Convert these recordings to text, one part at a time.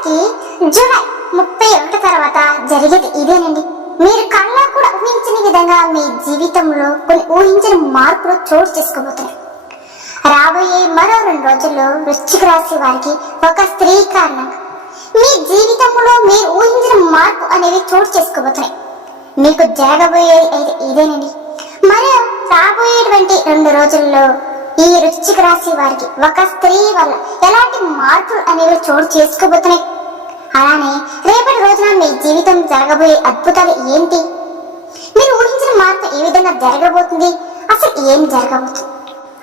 వారికి జూలై ముప్పై ఒకటి తర్వాత జరిగేది ఇదేనండి. మీరు కళ్ళ కూడా ఊహించని విధంగా మీ జీవితంలో కొన్ని ఊహించని మార్పులు చోటు చేసుకోబోతున్నాయి. రాబోయే మరో రెండు రోజుల్లో వృశ్చిక రాశి వారికి ఒక స్త్రీ కారణంగా మీ జీవితంలో మీరు ఊహించిన మార్పు అనేవి చోటు చేసుకోబోతున్నాయి. మీకు జరగబోయేది అయితే ఇదేనండి. మరియు రాబోయేటువంటి రెండు రోజుల్లో ఈ వృశ్చిక రాశి వారికి ఒక స్త్రీ వల్ల ఎలాంటి మార్పులు అనేవి చోటు చేసుకోబోతున్నాయి? అలానే రేపటి రోజున మీ జీవితం జరగబోయే అద్భుతాలు ఏంటి? మీరు ఊహించిన మార్పు ఏ విధంగా జరగబోతుంది? అసలు ఏం జరగబోతుంది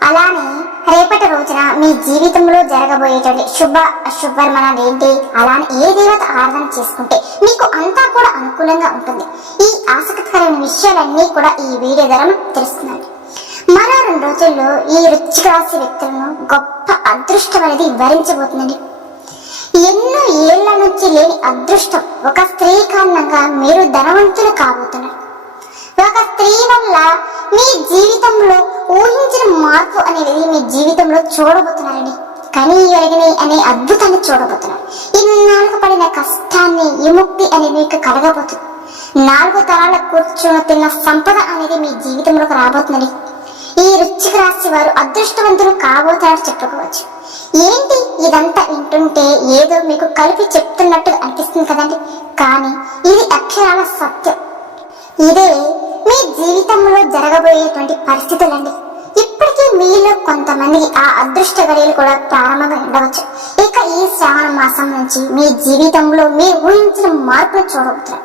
అలానే రేపటి రోజున మీ జీవితంలో జరగబోయేటువంటి శుభ అశుభర్మణాలు ఏంటి? అలానే ఏ దేవత ఆరాధన చేసుకుంటే మీకు అంతా కూడా అనుకూలంగా ఉంటుంది? ఈ ఆసక్తికరమైన విషయాలన్నీ కూడా ఈ వీడియో ద్వారా మనం మరో రెండు రోజుల్లో ఈ వృచ్చిక రాశి వ్యక్తులను గొప్ప అదృష్టం అనేది వరించబోతుందండి ఎన్నో ఏళ్ళ నుంచి లేని అదృష్టం ఒక స్త్రీ కారణంగా మీరు ధనవంతులు కాబోతున్నారు. ఒక స్త్రీ వల్ల మీ జీవితంలో ఊహించిన మార్పు అనేది మీ జీవితంలో చూడబోతున్నారండి. కనీ ఎరగని అనే అద్భుతాన్ని చూడబోతున్నారు. ఇన్నాళ్ళకు పడిన కష్టాన్ని విముక్తి అనేది మీకు కలగబోతుంది. నాలుగు తరాల కూర్చొని తిన్న సంపద అనేది మీ జీవితంలోకి రాబోతుందండి. ఈ వృశ్చిక రాశి వారు అదృష్టవంతులు కాబోతారని చెప్పుకోవచ్చు. ఏంటి ఇదంతా వింటుంటే ఏదో మీకు కలిపి చెప్తున్నట్టు అనిపిస్తుంది కదండి? కానీ ఇది అక్షరాల సత్యం. ఇదే మీ జీవితంలో జరగబోయేటువంటి పరిస్థితులండి. ఇప్పటికీ మీలో కొంతమంది ఆ అదృష్ట గడియలు కూడా ప్రారంభంగా ఉండవచ్చు. ఇక ఈ శ్రావణ మాసం నుంచి మీ జీవితంలో మీరు ఊహించిన మార్పులు చూడవుతారు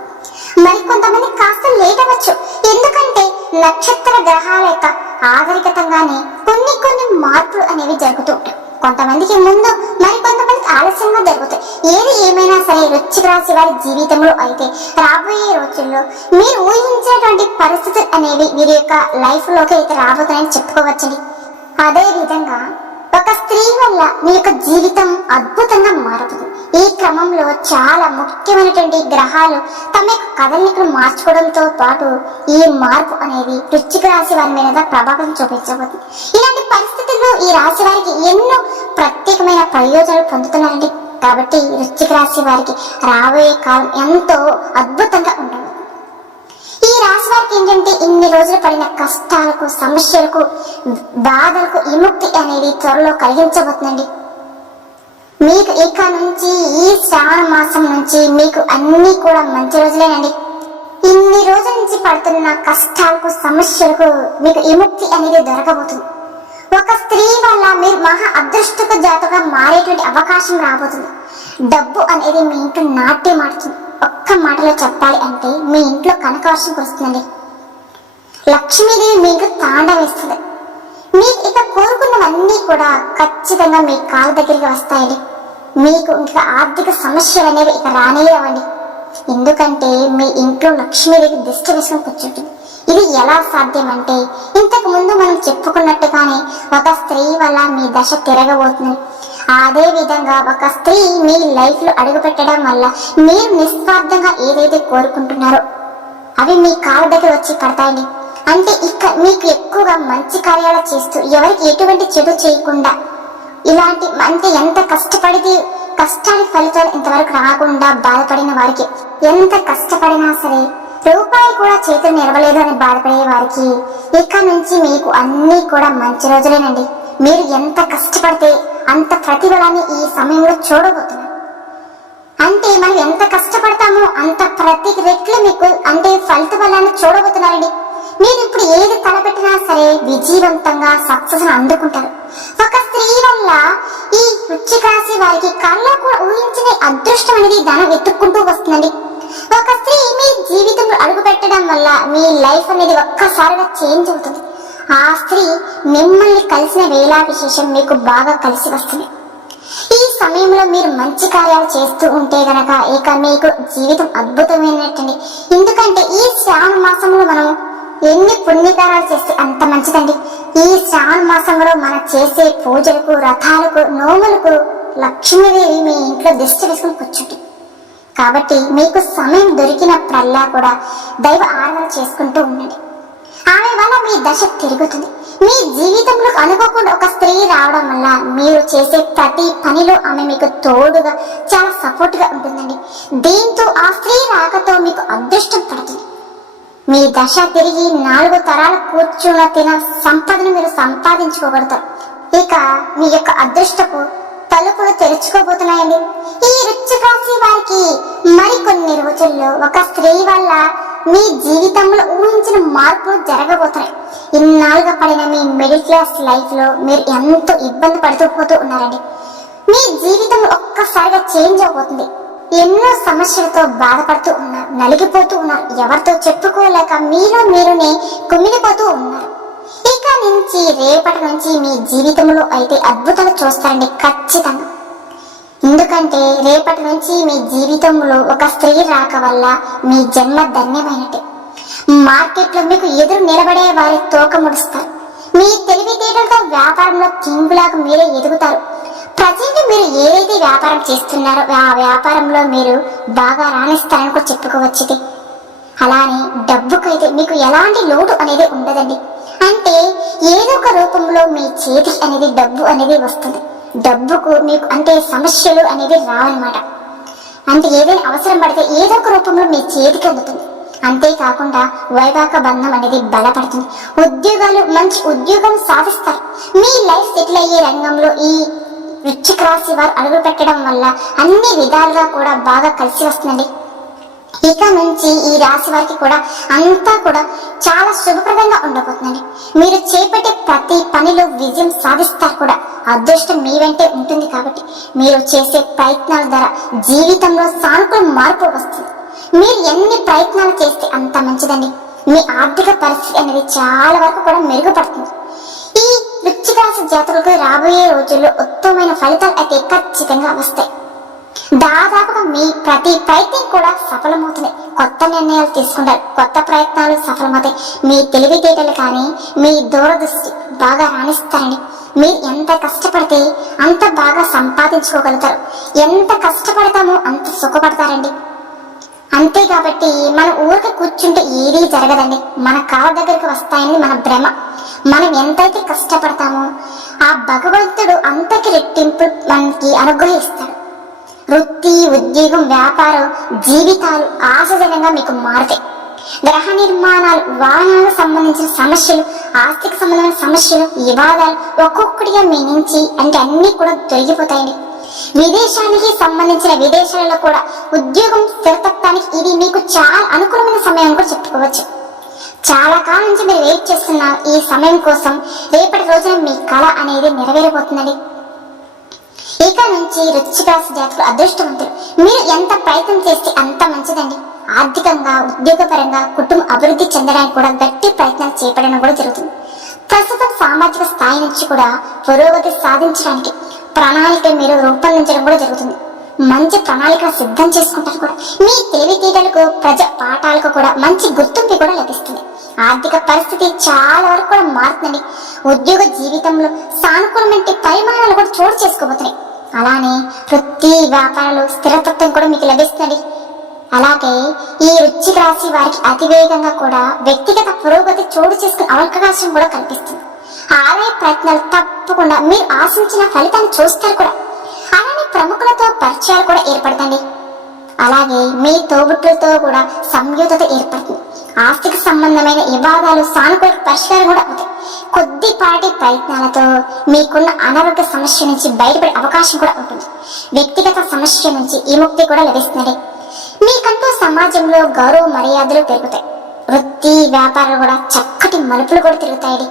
మరి కొంతమంది కాస్త లేట్ అవ్వచ్చు. ఎందుకంటే నక్షత్ర గ్రహాల యొక్క ఆధారికతంగానే కొన్ని కొన్ని మార్పులు అనేవి జరుగుతూ ఉంటాయి. కొంతమందికి ముందు మరి కొంతమందికి ఆలస్యంగా జరుగుతాయి. ఏది ఏమైనా సరే వృశ్చిక రాశి వారి జీవితంలో అయితే రాబోయే రోజుల్లో మీరు ఊహించేటువంటి పరిస్థితులు అనేవి వీరి యొక్క లైఫ్లోకి అయితే రాబోతున్నాయని చెప్పుకోవచ్చండి. అదే విధంగా స్త్రీ వల్ల మీ యొక్క జీవితం అద్భుతంగా మారుతుంది. ఈ క్రమంలో చాలా ముఖ్యమైనటువంటి గ్రహాలు తమ యొక్క కదలికలు మార్చుకోవడంతో పాటు ఈ మార్పు అనేది వృశ్చిక రాశి వారి మీద ప్రభావం చూపించబోతుంది. ఇలాంటి పరిస్థితుల్లో ఈ రాశి వారికి ఎన్నో ప్రత్యేకమైన ప్రయోజనాలు పొందుతున్నారండి. కాబట్టి ఈ వృశ్చిక రాశి వారికి రాబోయే కాలం ఎంతో అద్భుతంగా ఉంటుంది ఈ రాశి వారికి ఏంటంటే ఇన్ని రోజులు పడిన కష్టాలకు సమస్యలకు బాధలకు విముక్తి అనేది త్వరలో కలిగించబోతుందండి. మీకు ఇక నుంచి ఈ శ్రావణ మాసం నుంచి మీకు అన్ని కూడా మంచి రోజులేనండి. ఇన్ని రోజుల నుంచి పడుతున్న కష్టాలకు సమస్యలకు మీకు విముక్తి అనేది దొరకబోతుంది. ఒక స్త్రీ వల్ల మీరు మహా అదృష్టక జాతగా మారేటువంటి అవకాశం రాబోతుంది. డబ్బు అనేది మీ ఇంట్లో నాట్యం ఆడుతుంది. ఒక్క మాటలో చెప్పాలి అంటే మీ ఇంట్లో కనక వర్షం కురుస్తుందండి. లక్ష్మీదేవి మీకు ఇంట్లో తాండవేస్తుంది మీకు ఇక కోరుకున్నవన్నీ కూడా ఖచ్చితంగా మీ కాళ్ళ దగ్గరికి వస్తాయండి. మీకు ఇంకా ఆర్థిక సమస్యలు అనేవి ఇక రానియవండి ఎందుకంటే మీ ఇంట్లో లక్ష్మీదేవి దిష్టి వేసుకొని కూర్చుంటుంది. ఇది ఎలా సాధ్యం అంటే ఇంతకు ముందు మనం చెప్పుకున్నట్టుగానే ఒక స్త్రీ వల్ల మీ దశ తిరగబోతుంది. అదే విధంగా ఒక స్త్రీ మీ లైఫ్లో అడుగు పెట్టడం వల్ల మీరు నిస్వార్థంగా ఏదైతే కోరుకుంటున్నారో అవి మీ కాళ్ళ దగ్గర వచ్చి పడతాయండి. అంటే ఇక మీకు ఎక్కువగా మంచి కార్యాలు చేస్తూ ఎవరికి ఎటువంటి చెడు చేయకుండా ఇలాంటి అంటే ఎంత కష్టపడితే కష్టానికి ఫలితాలు ఇంతవరకు రాకుండా బాధపడిన వారికి ఎంత కష్టపడినా సరే రూపాయి కూడా చేతులు నిలవలేదు అని బాధపడే వారికి ఇక నుంచి మీకు అన్నీ కూడా మంచి రోజులేనండి. మీరు ఎంత కష్టపడితే అంత ప్రతిఫలాన్ని ఈ సమయంలో చూడబోతున్నాం. అంటే మనం ఎంత కష్టపడతామో అంత ప్రతి రెట్లు మీకు అంటే ఫలిత బలాన్ని చూడబోతున్నారండి. మీరు ఇప్పుడు ఏది తలపెట్టినా సరే విజయవంతంగా సక్సెస్ అందుకుంటారు. ఒక స్త్రీ వల్ల ఈ వృశ్చిక రాశి వారికి కళ్ళకు కూడా ఊహించిన అదృష్టం అనేది ధనం వెతుక్కుంటూ వస్తుందండి. ఒక స్త్రీ మీ జీవితంలో అడుగు పెట్టడం వల్ల మీ లైఫ్ అనేది ఒక్కసారిగా చేంజ్ అవుతుంది. ఆ స్త్రీ మిమ్మల్ని కలిసిన వేళా విశేషం మీకు బాగా కలిసి వస్తుంది. ఈ సమయంలో మీరు మంచి కార్యాలు చేస్తూ ఉంటే గనక ఇక మీకు జీవితం అద్భుతమైనట్టండి ఎందుకంటే ఈ శ్రావణ మాసంలో మనం ఎన్ని పుణ్యకారాలు చేస్తే అంత మంచిదండి. ఈ శ్రావణ మాసంలో మనం చేసే పూజలకు రథాలకు నోములకు లక్ష్మీదేవి మీ ఇంట్లో దిష్టి వేసుకుని కూర్చుంటుంది. కాబట్టి మీకు సమయం దొరికినప్పుడల్లా కూడా దైవ ఆరాధన చేసుకుంటూ ఉండండి. ఆమె వల్ల మీ దశ తిరుగుతుంది. మీ జీవితంలో అనుకోకుండా ఒక స్త్రీ రావడం వల్ల మీరు చేసే ప్రతి పనిలో ఆమె మీకు తోడుగా చాలా సపోర్ట్గా ఉంటుందండి. దీంతో ఆ స్త్రీ రాకతో మీకు అదృష్టం పడుతుంది. మీ దశ తిరిగి నాలుగు తరాల కూర్చున్న తిన సంపదను మీరు సంపాదించుకోగలుగుతారు. ఇక మీ యొక్క అదృష్టపు తలుపులు తెరుచుకోబోతున్నాయండి. ఈ వృశ్చిక రాశి వారికి మరికొన్ని రోజుల్లో ఒక స్త్రీ వల్ల మీ జీవితంలో ఊహించిన మార్పులు జరగబోతున్నాయి. ఇన్నాళ్ళుగా పడిన మీ మిడిల్ క్లాస్ లైఫ్లో మీరు ఎంతో ఇబ్బంది పడుతూ పోతూ ఉన్నారండి. మీ జీవితం ఒక్కసారిగా చేంజ్ అవబోతుంది ఎన్నో సమస్యలతో బాధపడుతూ ఉన్నారు నలిగిపోతూ ఉన్నారు. ఎవరితో చెప్పుకోలేక మీలో మీరునే కుమిలిపోతూ ఉన్నారు. ఇక నుంచి రేపటి నుంచి మీ జీవితంలో అయితే అద్భుతాలు చూస్తారండి ఖచ్చితంగా. ఎందుకంటే రేపటి నుంచి మీ జీవితంలో ఒక స్త్రీ రాక వల్ల మీ జన్మ ధన్యమైనట్టే. మార్కెట్లో మీకు ఎదురు నిలబడే వారి తోక ముడుస్తారు. మీ తెలివితేటలతో వ్యాపారంలో కింగులాగా మీరే ఎదుగుతారు. ప్రజెంట్ మీరు ఏదైతే వ్యాపారం చేస్తున్నారో ఆ వ్యాపారంలో మీరు బాగా రాణిస్తారని కూడా చెప్పుకోవచ్చుది అలానే డబ్బుకైతే మీకు ఎలాంటి లోటు అనేది ఉండదండి. అంటే ఏదో ఒక రూపంలో మీ చేతికి అనేది డబ్బు అనేది వస్తుంది. డబ్బుకు మీకు అంటే సమస్యలు అనేవి రావన్నమాట. అంటే ఏదైనా అవసరం పడితే ఏదో ఒక రూపంలో మీ చేతికి అందుతుంది. అంతేకాకుండా వైవాహిక బంధం అనేది బలపడుతుంది. ఉద్యోగాలు మంచి ఉద్యోగం సాధిస్తారు. మీ లైఫ్ సెటిల్ అయ్యే రంగంలో ఈ వృశ్చిక రాశి వారు అడుగు పెట్టడం వల్ల అన్ని విధాలుగా కూడా బాగా కలిసి వస్తుందండి. ఇక నుంచి ఈ రాశి వారికి కూడా అంతా కూడా చాలా శుభప్రదంగా ఉండబోతుందండి. మీరు చేపట్టే ప్రతి పనిలో విజయం సాధిస్తారు కూడా. అదృష్టం మీ వెంటే ఉంటుంది కాబట్టి మీరు చేసే ప్రయత్నాల ద్వారా జీవితంలో సానుకూల మార్పు వస్తుంది. మీరు ఎన్ని ప్రయత్నాలు చేస్తే అంత మంచిదండి. మీ ఆర్థిక పరిస్థితి అనేది చాలా వరకు కూడా మెరుగుపడుతుంది. ఈ వృచ్చిక రాశి జాతకులకు రాబోయే రోజుల్లో ఉత్తమమైన ఫలితాలు అయితే ఖచ్చితంగా వస్తాయి. దాదాపుగా మీ ప్రతి ప్రయత్నం కూడా సఫలమవుతుంది. కొత్త నిర్ణయాలు తీసుకుంటారు. కొత్త ప్రయత్నాలు సఫలమవుతాయి. మీ తెలివితేటలు కానీ మీ దూరదృష్టి బాగా రాణిస్తారండి మీరు ఎంత కష్టపడితే అంత బాగా సంపాదించుకోగలుగుతారు. ఎంత కష్టపడతామో అంత సుఖపడతారండి. అంతే కాబట్టి మన ఊరికి కూర్చుంటే ఏదీ జరగదండి. మన కాళ్ళ దగ్గరికి వస్తాయని మన భ్రమ. మనం ఎంతైతే కష్టపడతామో ఆ భగవంతుడు అంతకి రెట్టింపు మనకి అనుగ్రహిస్తాడు. వృత్తి ఉద్యోగం వ్యాపారం జీవితాలు ఆశాజనంగా మీకు మారుతాయి. గ్రహ నిర్మాణాలు వాహనాలకు సంబంధించిన సమస్యలు ఆస్తికి సంబంధమైన సమస్యలు వివాదాలు ఒక్కొక్కటిగా మీ నుంచి అంటే అన్ని కూడా దొరికిపోతాయండి విదేశానికి సంబంధించిన విదేశాలలో కూడా ఉద్యోగం స్థిరతత్వానికి ఇది మీకు చాలా అనుకూలమైన సమయం కూడా చెప్పుకోవచ్చు. చాలా కాలం నుంచి మీరు వెయిట్ చేస్తున్న ఈ సమయం కోసం రేపటి రోజున మీ కళ అనేది నెరవేరబోతుందండి. ఇక నుంచి రుచికాసి జాతకులు అదృష్టవంతులు మీరు ఎంత ప్రయత్నం చేస్తే అంత మంచిదండి. ఆర్థికంగా ఉద్యోగపరంగా కుటుంబ అభివృద్ధి చెందడానికి కూడా గట్టి ప్రయత్నాలు చేపట్టడం కూడా జరుగుతుంది. ప్రస్తుతం సామాజిక స్థాయి నుంచి కూడా పురోగతి సాధించడానికి ప్రణాళిక మీరు రూపొందించడం కూడా జరుగుతుంది. మంచి ప్రణాళిక సిద్ధం చేసుకుంటారు కూడా. మీ తెలివితేటలకు ప్రజ పాఠాలకు కూడా మంచి గుర్తింపు కూడా లభిస్తుంది. ఆర్థిక పరిస్థితి చాలా వరకు కూడా మారుతుందండి. ఉద్యోగ జీవితంలో సానుకూలమైన పరిమాణాలు కూడా చోటు చేసుకోబోతున్నాయి. అలానే వృత్తి వ్యాపారాలు స్థిరతత్వం కూడా మీకు లభిస్తుంది అలాగే ఈ వృశ్చిక రాశి వారికి అతివేగంగా కూడా వ్యక్తిగత పురోగతి చోటు చేసుకునే అవకాశం కూడా కల్పిస్తుంది. ఆదాయ ప్రయత్నాలు తప్పకుండా మీరు ఆశించిన ఫలితాన్ని చూస్తారు కూడా. అలానే ప్రముఖులతో పరిచయాలు కూడా ఏర్పడతండి అలాగే మీ తోబుట్టులతో కూడా సంయోజత ఏర్పడుతుంది. ఆస్తికి సంబంధమైన వివాదాలు సానుకూల పరిష్కారం కూడా అవుతాయి కొద్దిపాటి ప్రయత్నాలతో మీకున్న అనారోగ్య సమస్య నుంచి బయటపడే అవకాశం కూడా ఉంటుంది. వ్యక్తిగత సమస్య నుంచి విముక్తి కూడా లభిస్తుంది మీకంటూ సమాజంలో గౌరవ మర్యాదలు పెరుగుతాయి. వృత్తి వ్యాపారాలు కూడా చక్కటి మలుపులు కూడా తిరుగుతాయి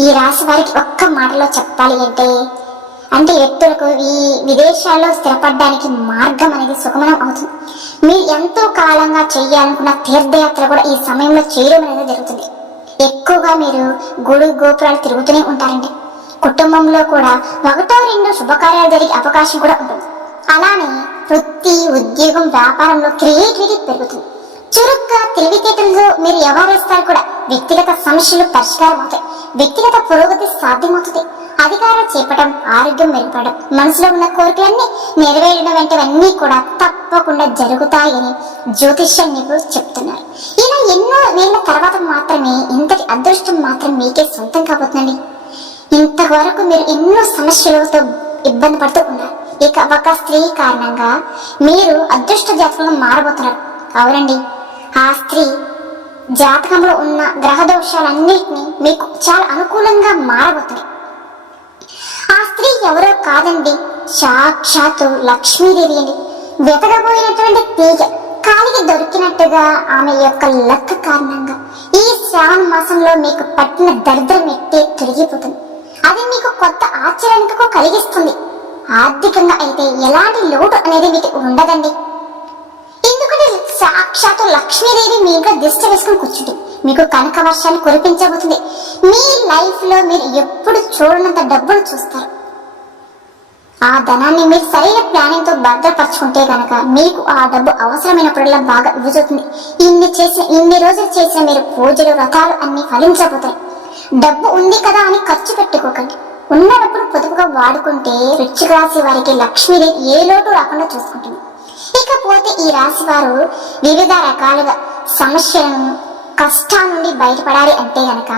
ఈ రాశి వారికి ఒక్క మాటలో చెప్పాలి అంటే అంటే వ్యక్తులకు ఈ విదేశాల్లో స్థిరపడడానికి మార్గం అనేది సుగమనం అవుతుంది. మీరు ఎంతో కాలంగా చేయాలనుకున్న తీర్థయాత్ర కూడా ఈ సమయంలో చేయడం అనేది జరుగుతుంది. ఎక్కువగా మీరు గుడి గోపురాలు తిరుగుతూనే ఉంటారండి. కుటుంబంలో కూడా ఒకటో రెండు శుభకార్యాలు జరిగే అవకాశం కూడా ఉంటుంది. అలానే వృత్తి ఉద్యోగం వ్యాపారంలో క్రియేటివిటీ పెరుగుతుంది. చురుగ్గా తెలివితేటలతో మీరు వ్యవహరిస్తారు కూడా. వ్యక్తిగత సమస్యలు పరిష్కారం అవుతాయి వ్యక్తిగత పురోగతి సాధ్యమవుతుంది. అధికారం చేపట్టడం ఆరోగ్యం మెరుగుపడడం మనసులో ఉన్న కోరికలన్నీ నెరవేరడం వంటివన్నీ కూడా తప్పకుండా జరుగుతాయని జ్యోతిష్యం నీకు చెప్తున్నారు. ఇలా ఎన్నో వేల తర్వాత మాత్రమే ఇంతటి అదృష్టం మాత్రం మీకే సొంతం కాబోతుందండి. ఇంతవరకు మీరు ఎన్నో సమస్యలతో ఇబ్బంది పడుతూ ఉన్నారు. ఇక ఒక స్త్రీ కారణంగా మీరు అదృష్ట జాతకంలో మారబోతున్నారు. అవునండి. ఆ స్త్రీ జాతకంలో ఉన్న గ్రహ దోషాలన్నింటినీ మీకు చాలా అనుకూలంగా మారబోతున్నాయి ఆ స్త్రీ ఎవరో కాదండి. సాక్షాత్తు లక్ష్మీదేవి అండి. వెతకబోయినటువంటి తీగ కాలికి దొరికినట్టుగా ఆమె యొక్క లక్క కారణంగా ఈ శ్రావణ మాసంలో మీకు పట్టిన దరిద్రం ఎట్టే తొలగిపోతుంది. అది మీకు కొత్త ఆశ్చర్యానికి కలిగిస్తుంది. ఆర్థికంగా అయితే ఎలాంటి లోటు అనేది మీకు ఉండదండి. ఎందుకంటే సాక్షాత్తు లక్ష్మీదేవి మీ ఇంట్లో దిష్టి వేసుకుని కూర్చుంటుంది మీకు కనక వర్షాన్ని కురిపించబోతుంది. మీ లైఫ్లో మీరు ఎప్పుడు చూడనంత డబ్బులు చూస్తారు. ఆ ధనాన్ని మీరు సరైన ప్లానింగ్తో భద్రపరచుకుంటే కనుక మీకు ఆ డబ్బు అవసరమైనప్పుడల్లా బాగా యూజ్ ఇన్ని చేసిన ఇన్ని రోజులు చేసిన మీరు పూజలు వ్రతాలు అన్ని ఫలించబోతాయి. డబ్బు ఉంది కదా అని ఖర్చు పెట్టుకోకండి. ఉన్నప్పుడు పొదుపుగా వాడుకుంటే వృశ్చిక రాశి వారికి లక్ష్మీదేవి ఏ లోటు రాకుండా చూసుకుంటుంది. ఇకపోతే ఈ రాశి వారు వివిధ రకాలుగా సమస్యలను కష్టం నుండి బయటపడాలి అంటే గనక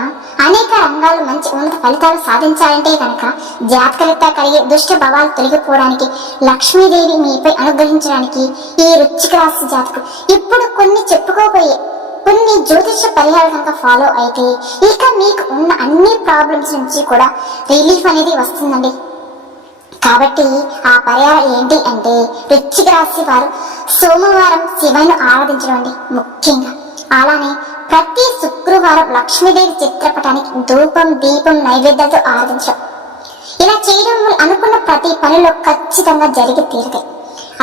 అనేక రంగాలు మంచి ఉన్నత ఫలితాలు సాధించాలంటే గనక జాతకరీత్యా కలిగే దుష్ట భావాలు తొలగిపోవడానికి లక్ష్మీదేవి మీపై అనుగ్రహించడానికి ఈ రుచిక రాశి జాతకం ఇప్పుడు కొన్ని చెప్పుకోబోయే కొన్ని జ్యోతిష పరిహారాలు కనుక ఫాలో అయితే ఇక మీకు ఉన్న అన్ని ప్రాబ్లమ్స్ నుంచి కూడా రిలీఫ్ అనేది వస్తుందండి. కాబట్టి ఆ పరిహారం ఏంటి అంటే వృచ్చిక రాశి వారు సోమవారం శివను ఆరాధించడం అండి ముఖ్యంగా. అలానే ప్రతి శుక్రవారం లక్ష్మీదేవి చిత్రపటానికి ధూపం దీపం నైవేద్యాలతో ఆరాధించడం. ఇలా చేయడం వల్ల అనుకున్న ప్రతి పనిలో ఖచ్చితంగా జరిగి తీరుతాయి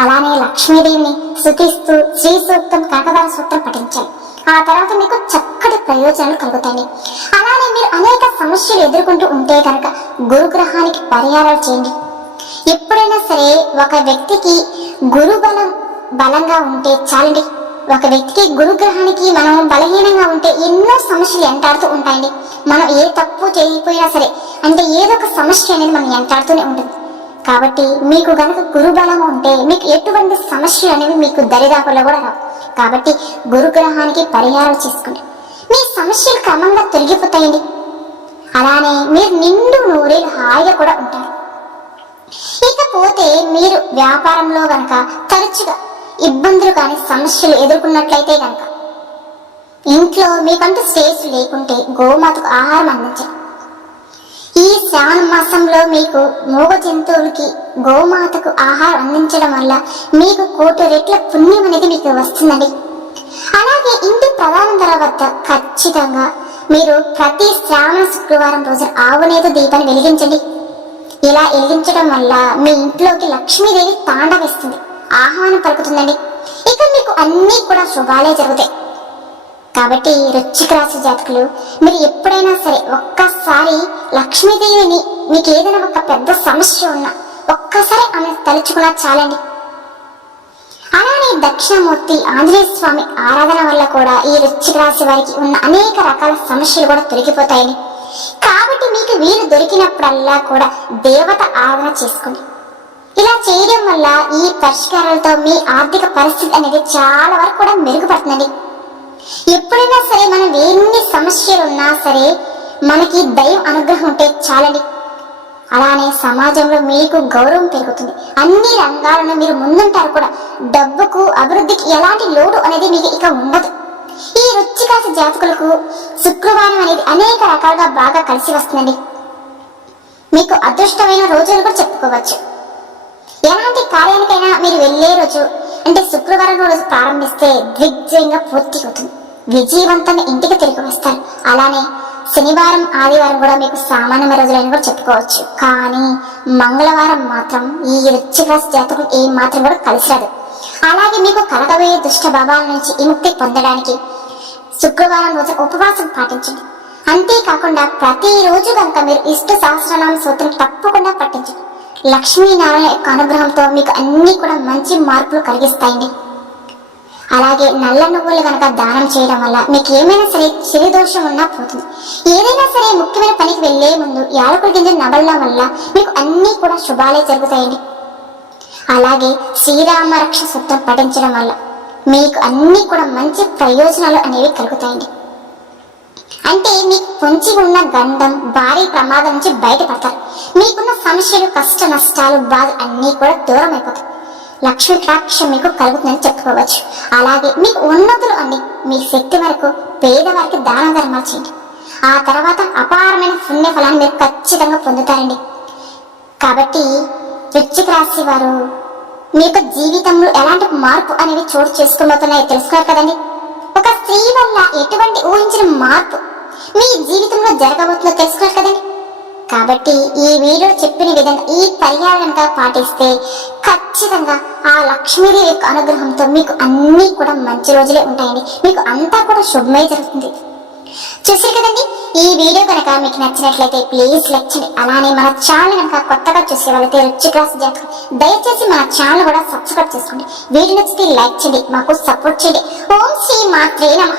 అలానే లక్ష్మీదేవిని సుఖిస్తూ శ్రీ సూక్తం కనకదార సూత్రం పఠించాలి. ఆ తర్వాత మీకు చక్కటి ప్రయోజనాలు కలుగుతాయి. అలానే మీరు అనేక సమస్యలు ఎదుర్కొంటూ ఉంటే కనుక గురుగ్రహానికి పరిహారాలు చేయండి. ఎప్పుడైనా సరే ఒక వ్యక్తికి గురు బలం బలంగా ఉంటే చాలండి. ఒక వ్యక్తికి గురుగ్రహానికి మనం బలహీనంగా ఉంటే ఎన్నో సమస్యలు ఎంటాడుతూ ఉంటాయండి. మనం ఏ తప్పు చేయకపోయినా సరే అంటే ఏదో ఒక సమస్య అనేది మనం ఎంటాడుతూనే ఉంటుంది. కాబట్టి మీకు గనక గురుబలం ఉంటే మీకు ఎటువంటి సమస్య అనేవి మీకు దరిదాపుల్లో కూడా రావు. కాబట్టి గురుగ్రహానికి పరిహారం చేసుకోండి. మీ సమస్యలు క్రమంగా తొలగిపోతాయండి. అలానే మీరు నిండు నూరేళ్ళు హాయిగా కూడా ఉంటారు. ఇకపోతే మీరు వ్యాపారంలో గనక తరచుగా ఇబ్బందులు కానీ సమస్యలు ఎదుర్కొన్నట్లయితే కనుక ఇంట్లో మీకంటూ స్టేజ్ లేకుంటే గోమాతకు ఆహారం అందించండి. ఈ శ్రావణ మాసంలో మీకు మూగ జంతువులకి గోమాతకు ఆహారం అందించడం వల్ల మీకు కోటి రెట్ల పుణ్యం అనేది మీకు వస్తుందండి. అలాగే ఇంటి ప్రధాన ధర వద్ద ఖచ్చితంగా మీరు ప్రతి శ్రావణ శుక్రవారం రోజు ఆవునేత దీపాన్ని వెలిగించండి. ఇలా వెలిగించడం వల్ల మీ ఇంట్లోకి లక్ష్మీదేవి తాండవిస్తుంది. ఆహ్వానం పలుకుతుందండి. ఇక మీకు అన్నీ కూడా శుభాలే జరుగుతాయి. కాబట్టి వృశ్చిక రాశి జాతకులు మీరు ఎప్పుడైనా సరే ఒక్కసారి లక్ష్మీదేవిని మీకు ఏదైనా ఒక పెద్ద సమస్య ఉన్నా ఒక్కసారి ఆమె తలుచుకున్నా చాలండి. అలానే దక్షిణమూర్తి ఆంజనేయ స్వామి ఆరాధన వల్ల కూడా ఈ వృశ్చిక రాశి వారికి ఉన్న అనేక రకాల సమస్యలు కూడా తొలగిపోతాయని కాబట్టి మీకు వీలు దొరికినప్పుడల్లా కూడా దేవత ఆరాధన చేసుకోండి. చేయడం వల్ల ఈ పరిష్కారాలతో మీ ఆర్థిక పరిస్థితి అనేది చాలా వరకు కూడా మెరుగుపడుతుందండి. ఎప్పుడైనా సరే మనం ఎన్ని సమస్యలు ఉన్నా సరే మనకి దైవం అనుగ్రహం ఉంటే చాలండి. అలానే సమాజంలో మీకు గౌరవం పెరుగుతుంది. అన్ని రంగాలను మీరు ముందుంటారు కూడా. డబ్బుకు అభివృద్ధికి ఎలాంటి లోటు అనేది మీకు ఇక ఉండదు. ఈ వృచ్చికాసి జాతకులకు శుక్రవారం అనేది అనేక రకాలుగా బాగా కలిసి వస్తుందండి. మీకు అదృష్టమైన రోజులు కూడా చెప్పుకోవచ్చు. ఎలాంటి కార్యానికైనా మీరు వెళ్ళే రోజు అంటే శుక్రవారం రోజు ప్రారంభిస్తే దిగ్విజయంగా పూర్తి అవుతుంది. విజయవంతంగా ఇంటికి తిరిగి వస్తారు. అలానే శనివారం ఆదివారం కూడా మీకు సామాన్యమైన రోజులని కూడా చెప్పుకోవచ్చు. కానీ మంగళవారం మాత్రం ఈ వృచ్చిక జాతకం ఏ మాత్రం కూడా కలిసిరాదు అలాగే మీకు కలగబోయే దుష్ట భావాల నుంచి విముక్తి పొందడానికి శుక్రవారం రోజు ఉపవాసం పాటించండి. అంతేకాకుండా ప్రతిరోజు కనుక మీరు ఇష్ట సహస్రనామ సూత్రం తప్పకుండా పట్టించండి లక్ష్మీనారాయణ యొక్క అనుగ్రహంతో మీకు అన్నీ కూడా మంచి మార్పులు కలిగిస్తాయండి. అలాగే నల్ల నువ్వులు కనుక దానం చేయడం వల్ల మీకు ఏమైనా సరే చెవి దోషం ఉన్నా పోతుంది. ఏదైనా సరే ముఖ్యమైన పనికి వెళ్ళే ముందు యాలకుల గింజ నవలడం వల్ల మీకు అన్నీ కూడా శుభాలే జరుగుతాయండి. అలాగే శ్రీరామ రక్ష సూత్రం పఠించడం వల్ల మీకు అన్ని కూడా మంచి ప్రయోజనాలు అనేవి కలుగుతాయండి. అంటే మీకు పొంచి ఉన్న గంధం భారీ ప్రమాదం నుంచి బయటపడతారు. మీకున్న సమస్యలు కష్ట నష్టాలు బాధ అన్నీ కూడా దూరం అయిపోతాయి లక్ష్మీ కటాక్షం మీకు కలుగుతుందని చెప్పుకోవచ్చు. అలాగే మీకు ఉన్నతులు అండి మీ శక్తి వరకు పేదవారికి దాన ధర్మాలు చేయండి ఆ తర్వాత అపారమైన పుణ్య ఫలాన్ని మీరు ఖచ్చితంగా పొందుతారండి. కాబట్టి వృశ్చిక రాశి వారు మీ యొక్క జీవితంలో ఎలాంటి మార్పు అనేవి చోటు చేసుకోబోతున్నాయో తెలుసుకున్నారు కదండి? ఒక స్త్రీ వల్ల ఎటువంటి ఊహించిన మార్పు మీ జీవితంలో జరగబోతుందో తెలుసుకున్నారు కదండి? కాబట్టి ఈ వీడియో చెప్పిన విధంగా ఈ పరిహారంగా పాటిస్తే ఖచ్చితంగా ఆ లక్ష్మీదేవి యొక్క అనుగ్రహంతో మీకు అన్నీ కూడా మంచి రోజులే ఉంటాయండి. మీకు అంతా కూడా శుభమే జరుగుతుంది. చూసారు కదండి? ఈ వీడియో కనుక మీకు నచ్చినట్లయితే ప్లీజ్ లైక్ చేయండి. అలానే మన ఛానల్ కనుక కొత్తగా చూసే వాళ్ళైతే రుచి క్లాస్ జాతకం దయచేసి మన ఛానల్ కూడా సబ్స్క్రైబ్ చేసుకోండి. వీడియో నచ్చితే లైక్ చేయండి మాకు సపోర్ట్ చేయండి. ఓం శ్రీ మాత్రే నమ.